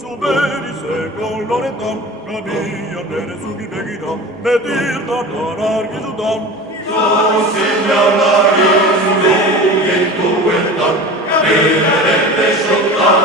zuberize koloretan, gabian ere zugi begira, betir danar argizutan. Zuzinalari zugentu entan, gabiaren desotan,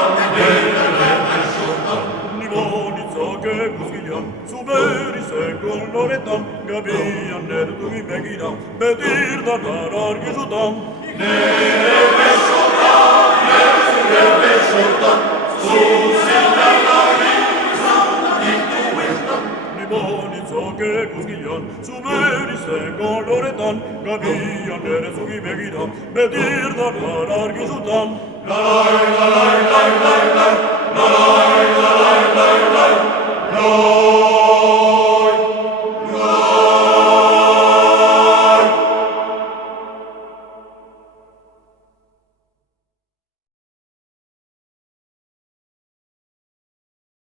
Nibonitzake guzgian, zuberize koloretan, gabian ere zugi begira, betir danar argizutan. Nere besotan, nere besotan, zuzinalari zugentu entan. Nibonitzake guzgian, zuberize koloretan, gabian ere zugi begira, betir danar argizutan. La la la la la la la la la la la la la